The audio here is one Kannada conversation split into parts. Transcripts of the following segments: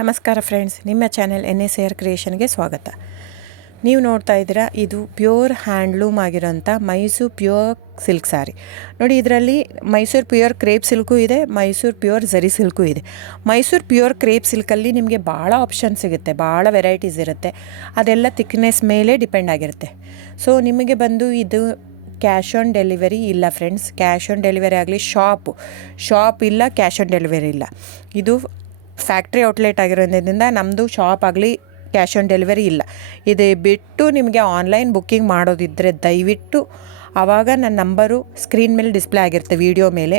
ನಮಸ್ಕಾರ ಫ್ರೆಂಡ್ಸ್, ನಿಮ್ಮ ಚಾನೆಲ್ NSAR ಕ್ರಿಯೇಷನ್ಗೆ ಸ್ವಾಗತ. ನೀವು ನೋಡ್ತಾ ಇದ್ದೀರಾ, ಇದು ಪ್ಯೂರ್ ಹ್ಯಾಂಡ್ಲೂಮ್ ಆಗಿರೋಂಥ ಮೈಸೂರು ಪ್ಯೂರ್ ಸಿಲ್ಕ್ ಸ್ಯಾರಿ. ನೋಡಿ, ಇದರಲ್ಲಿ ಮೈಸೂರು ಪ್ಯೂರ್ ಕ್ರೇಪ್ ಸಿಲ್ಕು ಇದೆ, ಮೈಸೂರು ಪ್ಯೂರ್ ಝರಿ ಸಿಲ್ಕು ಇದೆ. ಮೈಸೂರು ಪ್ಯೂರ್ ಕ್ರೇಪ್ ಸಿಲ್ಕಲ್ಲಿ ನಿಮಗೆ ಭಾಳ ಆಪ್ಷನ್ ಸಿಗುತ್ತೆ, ಭಾಳ ವೆರೈಟೀಸ್ ಇರುತ್ತೆ. ಅದೆಲ್ಲ ಥಿಕ್ನೆಸ್ ಮೇಲೆ ಡಿಪೆಂಡ್ ಆಗಿರುತ್ತೆ. ಸೊ ನಿಮಗೆ ಬಂದು ಇದು ಕ್ಯಾಶ್ ಆನ್ ಡೆಲಿವರಿ ಇಲ್ಲ ಫ್ರೆಂಡ್ಸ್. ಕ್ಯಾಶ್ ಆನ್ ಡೆಲಿವರಿ ಆಗಲಿ, ಶಾಪ್ ಇಲ್ಲ, ಕ್ಯಾಶ್ ಆನ್ ಡೆಲಿವರಿ ಇಲ್ಲ. ಇದು ಫ್ಯಾಕ್ಟ್ರಿ ಔಟ್ಲೆಟ್ ಆಗಿರೋದ್ರಿಂದ ನಮ್ಮದು ಶಾಪ್ ಆಗಲಿ ಕ್ಯಾಶ್ ಆನ್ ಡೆಲಿವರಿ ಇಲ್ಲ. ಇದು ಬಿಟ್ಟು ನಿಮಗೆ ಆನ್ಲೈನ್ ಬುಕ್ಕಿಂಗ್ ಮಾಡೋದಿದ್ದರೆ ದಯವಿಟ್ಟು ಆವಾಗ ನನ್ನ ನಂಬರು ಸ್ಕ್ರೀನ್ ಮೇಲೆ ಡಿಸ್ಪ್ಲೇ ಆಗಿರುತ್ತೆ, ವಿಡಿಯೋ ಮೇಲೆ.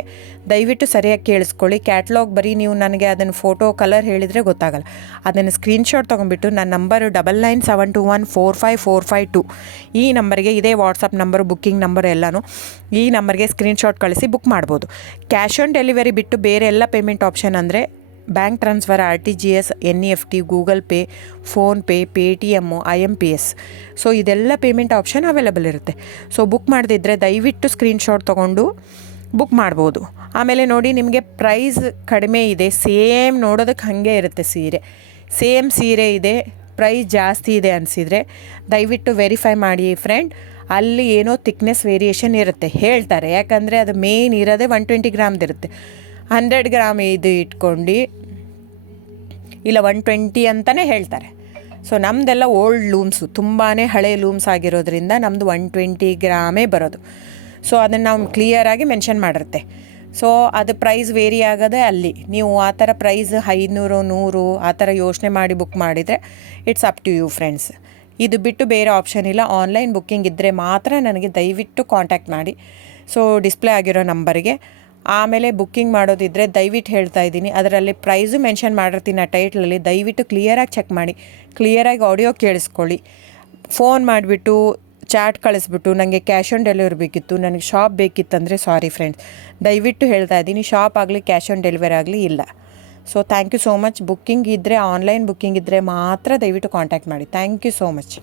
ದಯವಿಟ್ಟು ಸರಿಯಾಗಿ ಕೇಳಿಸ್ಕೊಳ್ಳಿ. ಕ್ಯಾಟ್ಲಾಗ್ ಬರೀ ನೀವು ನನಗೆ ಅದನ್ನು ಫೋಟೋ ಕಲರ್ ಹೇಳಿದರೆ ಗೊತ್ತಾಗಲ್ಲ. ಅದನ್ನು ಸ್ಕ್ರೀನ್ಶಾಟ್ ತೊಗೊಂಡ್ಬಿಟ್ಟು ನನ್ನ ನಂಬರು 9972145452 ಈ ನಂಬರ್ಗೆ, ಇದೇ ವಾಟ್ಸಪ್ ನಂಬರು, ಬುಕ್ಕಿಂಗ್ ನಂಬರ್ ಎಲ್ಲನೂ ಈ ನಂಬರ್ಗೆ ಸ್ಕ್ರೀನ್ಶಾಟ್ ಕಳಿಸಿ ಬುಕ್ ಮಾಡ್ಬೋದು. ಕ್ಯಾಶ್ ಆನ್ ಡೆಲಿವರಿ ಬಿಟ್ಟು ಬೇರೆ ಎಲ್ಲ ಪೇಮೆಂಟ್ ಆಪ್ಷನ್ ಅಂದರೆ bank transfer, RTGS, NEFT, Google pay, PhonePe, Paytm, IMPS. So ಇದೆಲ್ಲ ಪೇಮೆಂಟ್ ಆಪ್ಷನ್ ಅವೈಲೇಬಲ್ ಇರುತ್ತೆ. ಸೊ ಬುಕ್ ಮಾಡದಿದ್ದರೆ ದಯವಿಟ್ಟು ಸ್ಕ್ರೀನ್ಶಾಟ್ ತೊಗೊಂಡು ಬುಕ್ ಮಾಡ್ಬೋದು. ಆಮೇಲೆ ನೋಡಿ, ನಿಮಗೆ ಪ್ರೈಸ್ ಕಡಿಮೆ ಇದೆ, ಸೇಮ್ ನೋಡೋದಕ್ಕೆ ಹಾಗೆ ಇರುತ್ತೆ ಸೇಮ್ ಸೀರೆ ಇದೆ, ಪ್ರೈಸ್ ಜಾಸ್ತಿ ಇದೆ ಅನಿಸಿದರೆ ದಯವಿಟ್ಟು ವೆರಿಫೈ ಮಾಡಿ ಫ್ರೆಂಡ್. ಅಲ್ಲಿ ಏನೋ ಥಿಕ್ನೆಸ್ ವೇರಿಯೇಷನ್ ಇರುತ್ತೆ ಹೇಳ್ತಾರೆ, ಯಾಕಂದರೆ ಅದು ಮೇನ್ ಇರೋದೇ 120 ಗ್ರಾಮ್ದಿರುತ್ತೆ. 100 ಗ್ರಾಮ್ ಇದು ಇಟ್ಕೊಂಡು ಇಲ್ಲ 120 ಅಂತಲೇ ಹೇಳ್ತಾರೆ. ಸೊ ನಮ್ಮದೆಲ್ಲ ಓಲ್ಡ್ ಲೂಮ್ಸು, ತುಂಬಾ ಹಳೆ ಲೂಮ್ಸ್ ಆಗಿರೋದ್ರಿಂದ ನಮ್ಮದು 120 ಗ್ರಾಮೇ ಬರೋದು. ಸೊ ಅದನ್ನು ನಾವು ಕ್ಲಿಯರಾಗಿ ಮೆನ್ಷನ್ ಮಾಡಿರುತ್ತೆ. ಸೊ ಅದು ಪ್ರೈಸ್ ವೇರಿ ಆಗೋದೇ ಅಲ್ಲಿ. ನೀವು ಆ ಥರ ಪ್ರೈಸ್ 500, 100 ಆ ಥರ ಯೋಚನೆ ಮಾಡಿ ಬುಕ್ ಮಾಡಿದರೆ it's up to you friends. ಇದು ಬಿಟ್ಟು ಬೇರೆ ಆಪ್ಷನ್ ಇಲ್ಲ. ಆನ್ಲೈನ್ ಬುಕ್ಕಿಂಗ್ ಇದ್ದರೆ ಮಾತ್ರ ನನಗೆ ದಯವಿಟ್ಟು ಕಾಂಟ್ಯಾಕ್ಟ್ ಮಾಡಿ. ಸೊ ಡಿಸ್ಪ್ಲೇ ಆಗಿರೋ ನಂಬರಿಗೆ. ಆಮೇಲೆ ಬುಕ್ಕಿಂಗ್ ಮಾಡೋದಿದ್ದರೆ ದಯವಿಟ್ಟು ಹೇಳ್ತಾ ಇದ್ದೀನಿ, ಅದರಲ್ಲಿ ಪ್ರೈಸು ಮೆನ್ಷನ್ ಮಾಡಿರ್ತೀನಿ ಆ ಟೈಟ್ಲಲ್ಲಿ. ದಯವಿಟ್ಟು ಕ್ಲಿಯರಾಗಿ ಚೆಕ್ ಮಾಡಿ, ಕ್ಲಿಯರಾಗಿ ಆಡಿಯೋ ಕೇಳಿಸ್ಕೊಳ್ಳಿ. ಫೋನ್ ಮಾಡಿಬಿಟ್ಟು ಚಾಟ್ ಕಳಿಸ್ಬಿಟ್ಟು ನನಗೆ ಕ್ಯಾಶ್ ಆನ್ ಡೆಲಿವರಿ ಬೇಕಿತ್ತು, ನನಗೆ ಶಾಪ್ ಬೇಕಿತ್ತಂದರೆ ಸಾರಿ ಫ್ರೆಂಡ್ಸ್, ದಯವಿಟ್ಟು ಹೇಳ್ತಾ ಇದ್ದೀನಿ, ಶಾಪ್ ಆಗಲಿ ಕ್ಯಾಶ್ ಆನ್ ಡೆಲಿವರಿ ಆಗಲಿ ಇಲ್ಲ. So thank you so much. Booking ಇದ್ದರೆ, ಆನ್ಲೈನ್ ಬುಕ್ಕಿಂಗ್ ಇದ್ದರೆ ಮಾತ್ರ ದಯವಿಟ್ಟು ಕಾಂಟ್ಯಾಕ್ಟ್ ಮಾಡಿ. Thank you so much.